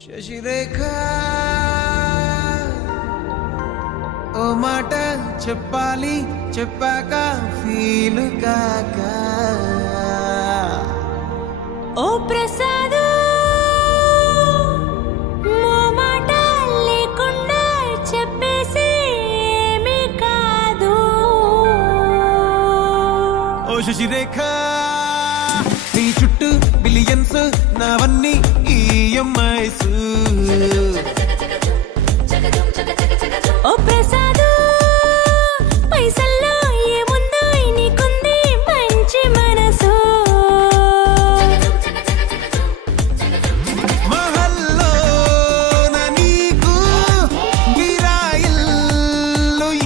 శశిరేఖ ఓ మాట చెప్పాలి చెప్పాక ఫీలు కాక ఓ ప్రసాదు మో మాట లేకుండా చెప్పేసి ఏమీ కాదు. ఓ శశిరేఖ నీ చుట్టూ బిలియన్స్ నావన్నీ ఈఎంఐస్ ఓ ప్రసాదు పైసల్లో ఏముందో నీకుంది మంచి మనసు. మహల్లో నా నీకు గిరాయిల్లు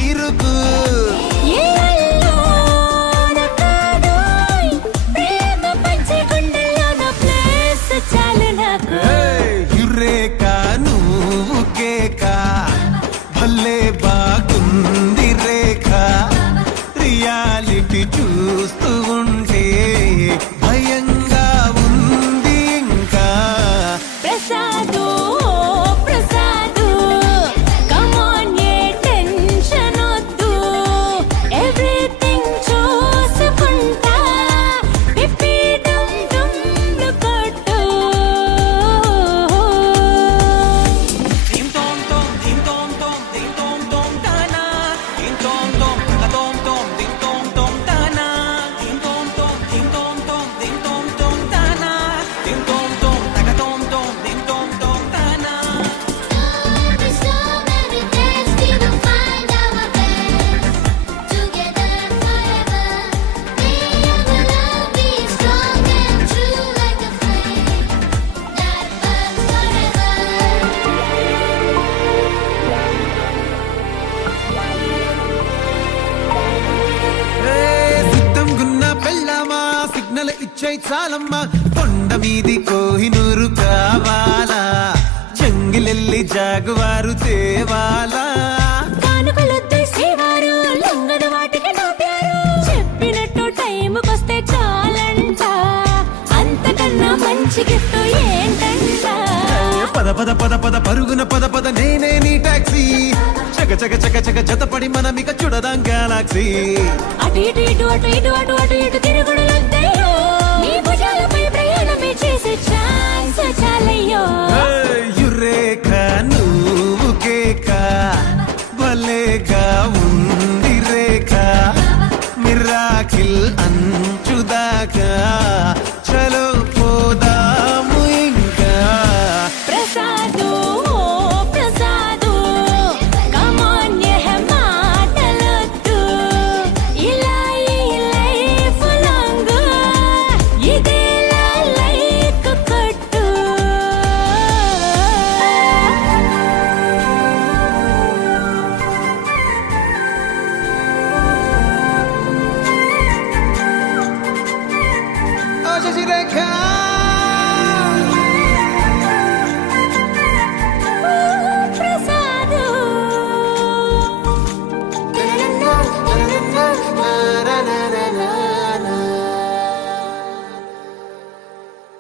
ఇరుకు ఏ అల్లోన కాదోయ్ ప్రేమ పంచి గుండెల్లోన ప్లేస్ చాలు నాకు. యురేక నువ్వు కేక భలే బాగుంది రేఖ రియాలిటీ చూస్తూ ఉంటే భయంగా ఉంది ఇంకా Prasad Prasad come on a tension వద్దు ఎవ్రీథింగ్ చూసుకుంటా పిప్పి డుమ్ డుమ్ కొట్టు. Ding dong dong, ding dong dong, ding dong dong dana. Ding dong dong, taga dong dong, ding dong dong dana. Ding dong dong, ding dong dong, ding dong dong dana. Ding dong dong, taga dong dong, ding dong dong dana. Every song, every dance, we will find our best. Together forever, may our love be strong and true like a flame that burns forever. సిద్ధం గున్న పెళ్ళామా signal ఇచ్చాయి చాలమ్మా కొండ మీది కోహినూరు కావాలా చెంగిలెల్లి జాగువారు తేవాలా కానుకలొద్దు సేవారు లొంగని వాటికి నోపారు చెప్పినట్టు టైంకొస్తే చాలంట అంతకన్నా మంచి గిఫ్ట్ ఏంటంట. పద పద పద పద పరుగున పద పద నేనే నీ టాక్సీ చక చక చక చక జతపడి మనమిక చూడదాం గెలాక్సీ అటు ఇటు ఇటు అటు ఇటు అటు అటు ఇటు తిరుగుడులొద్దే